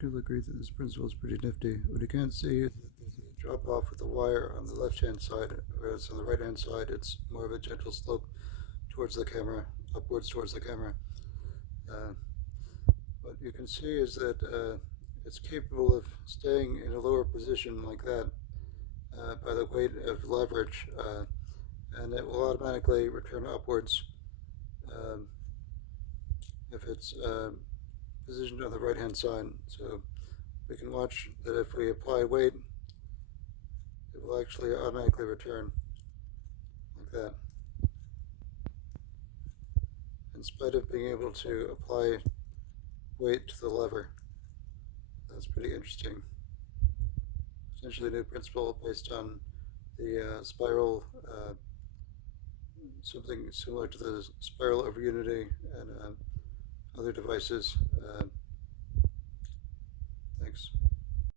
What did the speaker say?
Could agree that this principle is pretty nifty. What you can't see is that there's a drop off with the wire on the left hand side, whereas on the right hand side it's more of a gentle slope towards the camera, upwards towards the camera. Uh, what you can see is that it's capable of staying in a lower position like that by the weight of leverage, and it will automatically return upwards um, if it's positioned on the right hand side. So we can watch that if we apply weight, it will actually automatically return like that, in spite of being able to apply weight to the lever. That's pretty interesting. Essentially a new principle based on the spiral, something similar to the spiral over Unity and other devices. Thanks.